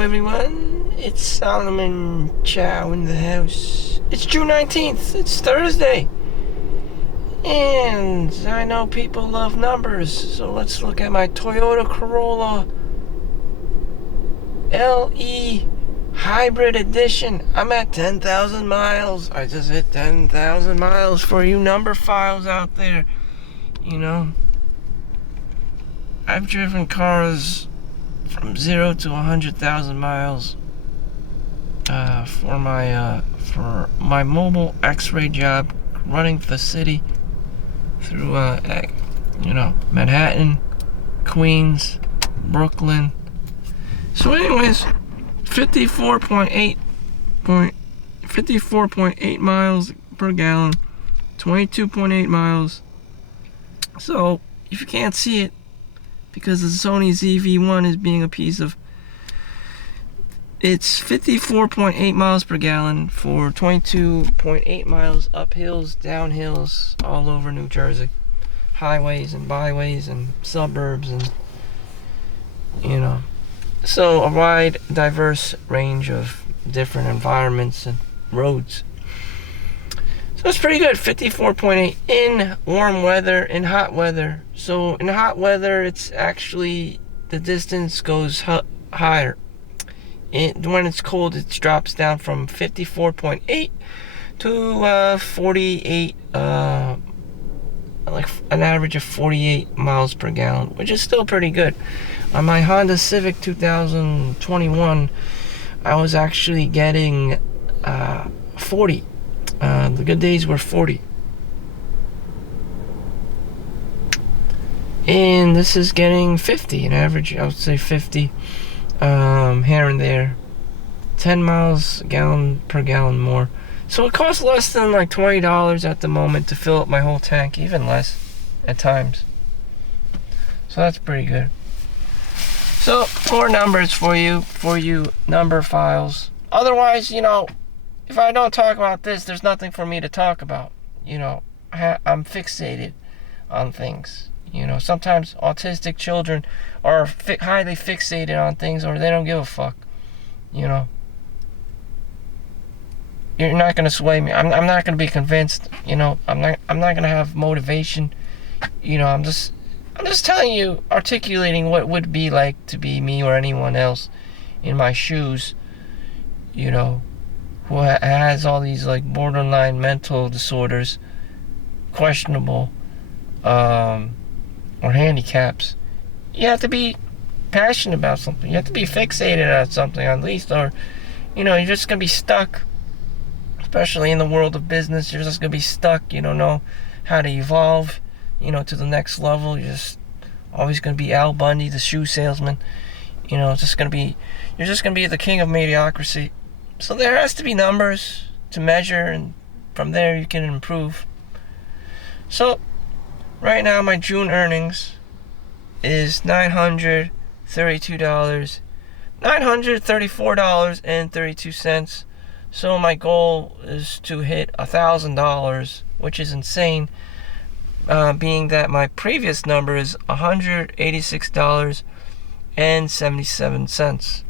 Hello everyone, it's Solomon Chau in the house. It's June 19th, it's Thursday. And I know people love numbers, so let's look at my Toyota Corolla LE Hybrid Edition. I'm at 10,000 miles. I just hit 10,000 miles for you number files out there. You know, I've driven cars from 0 to 100,000 miles for my mobile X-ray job, running the city through Manhattan, Queens, Brooklyn. So anyways, 54.8 miles per gallon, 22.8 miles. So if you can't see it, because the Sony ZV-1 is being a piece of... It's 54.8 miles per gallon for 22.8 miles up hills, down hills, all over New Jersey. Highways and byways and suburbs and, So a wide, diverse range of different environments and roads. So it's pretty good, 54.8 in warm weather, in hot weather. So in hot weather, it's actually, the distance goes higher. When it's cold, it drops down from 54.8 to 48, like an average of 48 miles per gallon, which is still pretty good. On my Honda Civic 2021, I was actually getting 40. The good days were 40. And this is getting 50, an average, I would say 50 here and there. 10 miles per gallon more. So it costs less than like $20 at the moment to fill up my whole tank, even less at times. So that's pretty good. So more numbers for you number files. Otherwise, if I don't talk about this, there's nothing for me to talk about. I'm fixated on things. Sometimes autistic children are highly fixated on things, or they don't give a fuck. You're not gonna sway me. I'm not gonna be convinced. I'm not gonna have motivation. I'm just telling you, articulating what it would be like to be me or anyone else in my shoes. Who has all these like borderline mental disorders, questionable, or handicaps. You have to be passionate about something. You have to be fixated at something at least, or you're just gonna be stuck. Especially in the world of business, you're just gonna be stuck. You don't know how to evolve, to the next level. You're just always gonna be Al Bundy, the shoe salesman. You're just gonna be the king of mediocrity. So there has to be numbers to measure, and from there you can improve. So right now my June earnings is $934.32. So my goal is to hit $1,000, which is insane, being that my previous number is $186.77.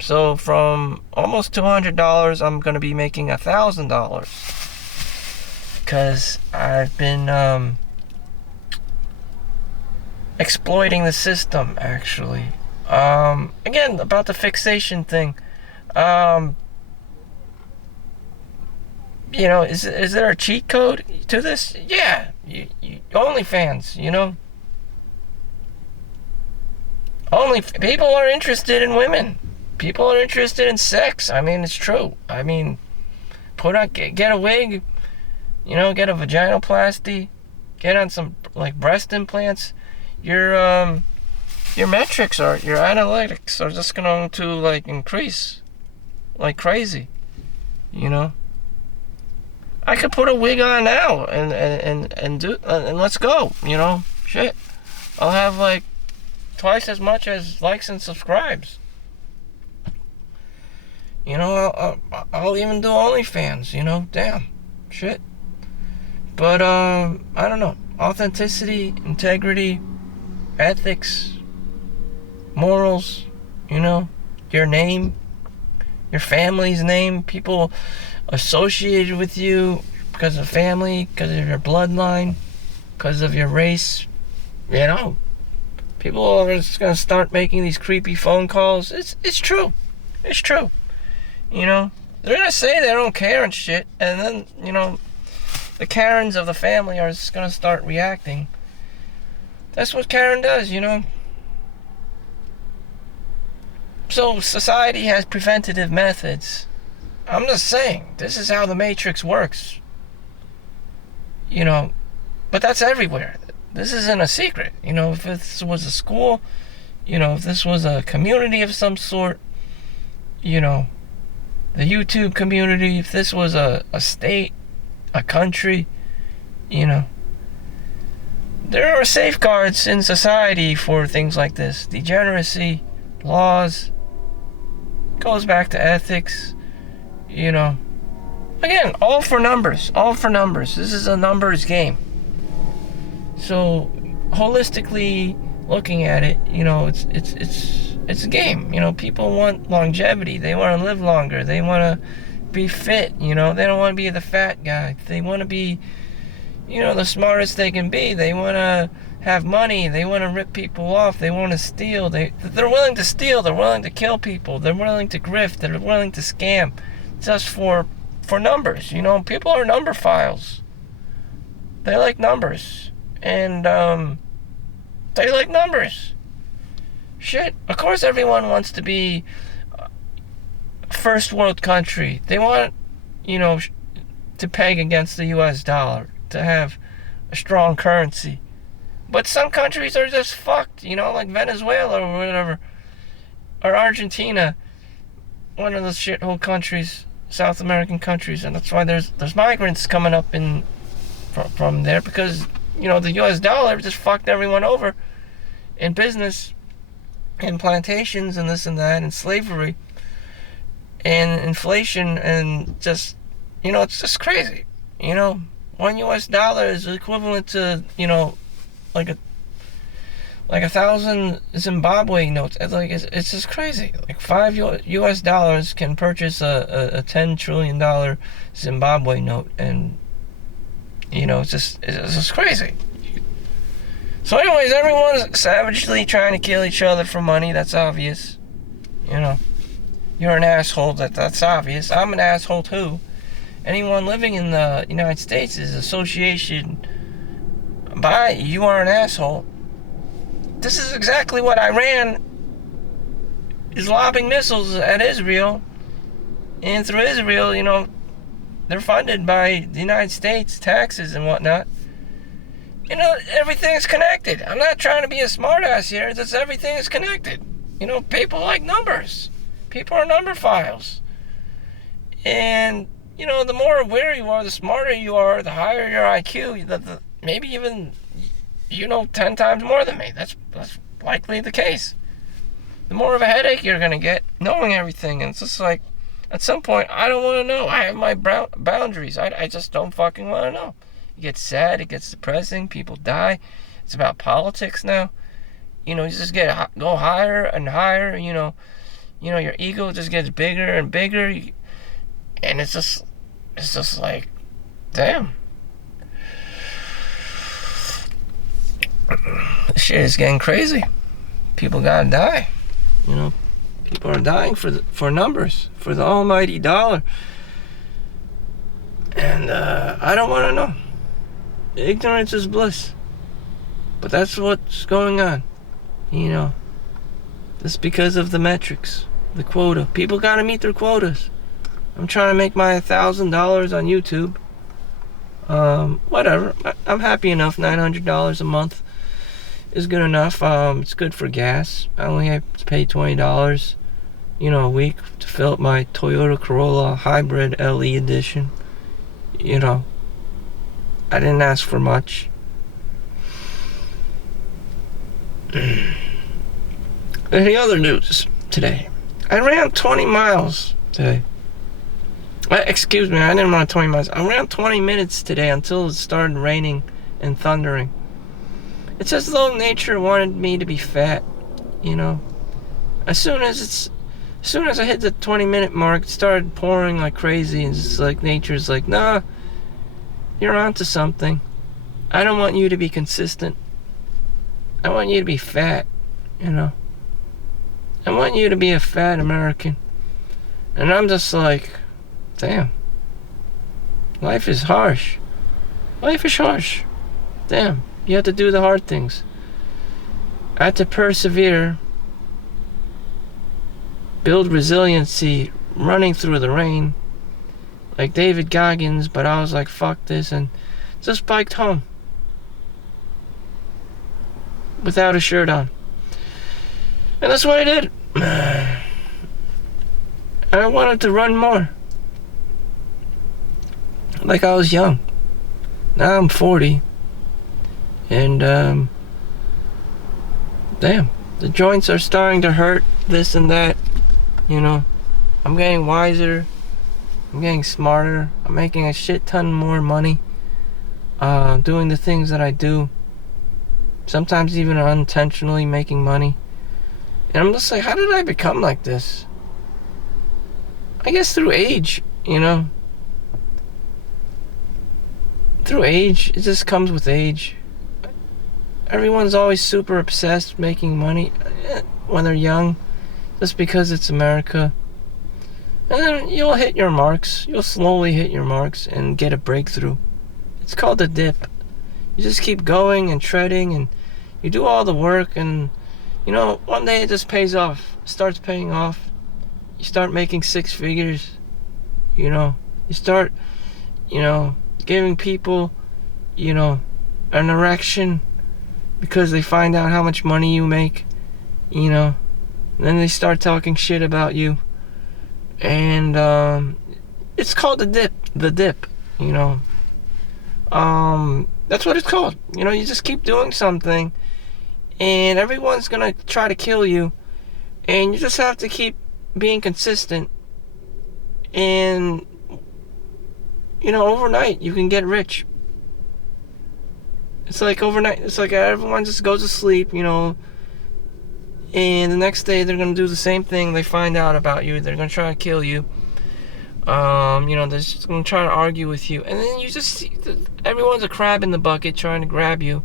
So from almost $200, I'm going to be making $1,000. Because I've been exploiting the system, actually. Again, about the fixation thing. Is there a cheat code to this? Yeah. OnlyFans, Only people are interested in women. People are interested in sex. It's true. Get a wig, get a vaginoplasty, get on some like breast implants. Your metrics your analytics are just going to like increase like crazy. I could put a wig on now and let's go. Shit. I'll have like twice as much as likes and subscribes. I'll even do OnlyFans, damn, shit. But, I don't know, authenticity, integrity, ethics, morals, your name, your family's name, people associated with you because of family, because of your bloodline, because of your race. You know, people are just gonna start making these creepy phone calls. It's true. It's true. You know, they're gonna say they don't care and shit, and then, you know, the Karens of the family are just gonna start reacting. That's what Karen does, you know. So society has preventative methods. I'm just saying, this is how the Matrix works. You know, but that's everywhere. This isn't a secret. You know, if this was a school, you know, if this was a community of some sort, you know, the YouTube community, if this was a state, a country, you know, there are safeguards in society for things like this. Degeneracy, laws, goes back to ethics, you know. Again, all for numbers. All for numbers. This is a numbers game. So, holistically looking at it, you know, it's a game. You know, people want longevity. They want to live longer. They want to be fit, you know. They don't want to be the fat guy. They want to be, you know, the smartest they can be. They want to have money. They want to rip people off. They want to steal. They're willing to steal. They're willing to kill people. They're willing to grift. They're willing to scam just for numbers. You know, people are number files. They like numbers. And they like numbers. Shit, of course everyone wants to be first world country. They want, you know, to peg against the US dollar, to have a strong currency. But some countries are just fucked, you know, like Venezuela or whatever, or Argentina, one of those shithole countries, South American countries. And that's why there's migrants coming up from there, because, you know, the US dollar just fucked everyone over in business, in plantations and this and that, and slavery and inflation, and just, you know, it's just crazy. You know, $1 US is equivalent to, you know, like 1,000 Zimbabwe notes. It's just crazy. Like $5 US can purchase a $10 trillion Zimbabwe note, and, you know, it's just crazy. So anyways, everyone's savagely trying to kill each other for money. That's obvious. You know, you're an asshole. That's obvious. I'm an asshole too. Anyone living in the United States is association by you are an asshole. This is exactly what Iran is lobbing missiles at Israel. And through Israel, you know, they're funded by the United States, taxes and whatnot. You know, everything's connected. I'm not trying to be a smartass here. Just everything is connected. You know, people like numbers. People are number files. And, you know, the more aware you are, the smarter you are, the higher your IQ, maybe even, you know, 10 times more than me. That's likely the case. The more of a headache you're going to get knowing everything. And it's just like, at some point, I don't want to know. I have my boundaries. I just don't fucking want to know. It gets sad. It gets depressing. People die. It's about politics now. You know, you just go higher and higher. You know, your ego just gets bigger and bigger. And it's just like, damn. This shit is getting crazy. People gotta die. You know, people are dying for numbers, for the almighty dollar. And I don't want to know. Ignorance is bliss. But that's what's going on. You know, just because of the metrics, the quota. People gotta meet their quotas. I'm trying to make my $1,000 on YouTube. Whatever. I'm happy enough. $900 a month is good enough. It's good for gas. I only have to pay $20, you know, a week to fill up my Toyota Corolla Hybrid LE edition. You know, I didn't ask for much. Any other news today? I ran 20 miles today. Excuse me, I didn't run 20 miles. I ran 20 minutes today until it started raining and thundering. It's as though nature wanted me to be fat, you know. As soon as As soon as I hit the 20-minute mark, it started pouring like crazy, and it's like nature's like, nah, you're onto something. I don't want you to be consistent. I want you to be fat, you know. I want you to be a fat American. And I'm just like, damn. Life is harsh. Life is harsh. Damn. You have to do the hard things. I had to persevere. Build resiliency running through the rain. Like David Goggins, but I was like, fuck this, and just biked home. Without a shirt on. And that's what I did. I wanted to run more. Like I was young. Now I'm 40. And, damn. The joints are starting to hurt, this and that. You know. I'm getting wiser. I'm getting smarter. I'm making a shit ton more money. Doing the things that I do. Sometimes even unintentionally making money. And I'm just like, how did I become like this? I guess through age, you know. Through age, it just comes with age. Everyone's always super obsessed making money when they're young, just because it's America. And then you'll hit your marks. You'll slowly hit your marks and get a breakthrough. It's called a dip. You just keep going and treading, and you do all the work, and you know, one day it just pays off. It starts paying off. You start making 6 figures. You know, you start, you know, giving people, you know, an erection because they find out how much money you make, you know. And then they start talking shit about you. And it's called the dip, you know. That's what it's called. You know, you just keep doing something and everyone's gonna try to kill you, and you just have to keep being consistent, and you know, overnight you can get rich. It's like overnight, it's like everyone just goes to sleep, you know, and the next day they're gonna do the same thing. They find out about you, they're gonna try to kill you. You know, they're just gonna try to argue with you, and then you just see everyone's a crab in the bucket trying to grab you.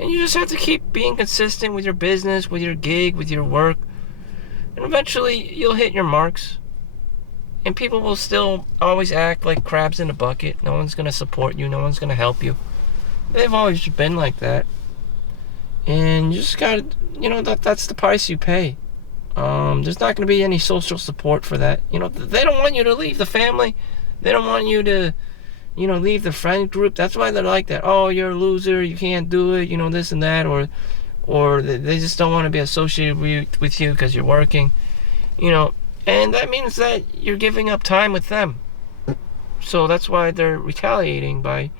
And you just have to keep being consistent with your business, with your gig, with your work. And eventually you'll hit your marks. And people will still always act like crabs in a bucket. No one's going to support you. No one's going to help you. They've always been like that. And you just got to, you know, that's the price you pay. There's not going to be any social support for that. You know, they don't want you to leave the family. They don't want you to, you know, leave the friend group. That's why they're like that. Oh, you're a loser, you can't do it, you know, this and that, or they just don't want to be associated with you because you're working, you know, and that means that you're giving up time with them. So that's why they're retaliating by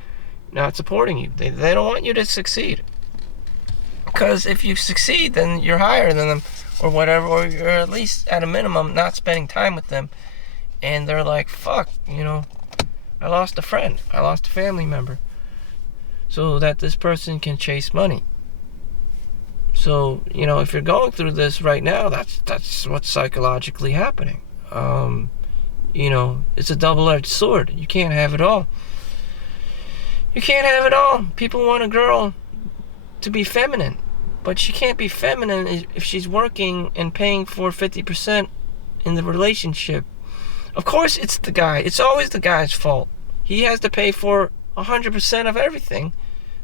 not supporting you. They don't want you to succeed, because if you succeed, then you're higher than them, or whatever, or you're at least at a minimum not spending time with them, and they're like, fuck, you know, I lost a friend. I lost a family member. So that this person can chase money. So, you know, if you're going through this right now, that's what's psychologically happening. You know, it's a double-edged sword. You can't have it all. You can't have it all. People want a girl to be feminine. But she can't be feminine if she's working and paying for 50% in the relationship. Of course, it's the guy. It's always the guy's fault. He has to pay for 100% of everything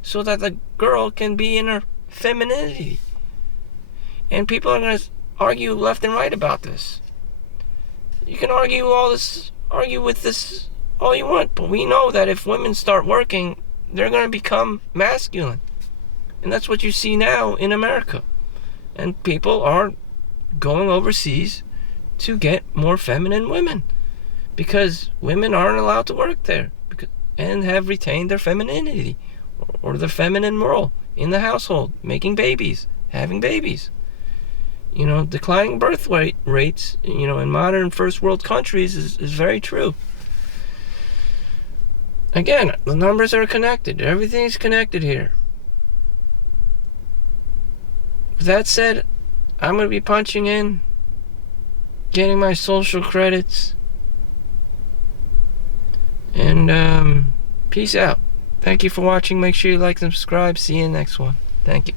so that the girl can be in her femininity. And people are going to argue left and right about this. You can argue with this all you want, but we know that if women start working, they're going to become masculine. And that's what you see now in America. And people are going overseas to get more feminine women, because women aren't allowed to work there and have retained their femininity or their feminine role in the household, making babies, having babies. You know, declining birth rates, you know, in modern first world countries is very true. Again, the numbers are connected. Everything's connected here. With that said, I'm going to be punching in getting my social credits. And peace out. Thank you for watching. Make sure you like and subscribe. See you in the next one. Thank you.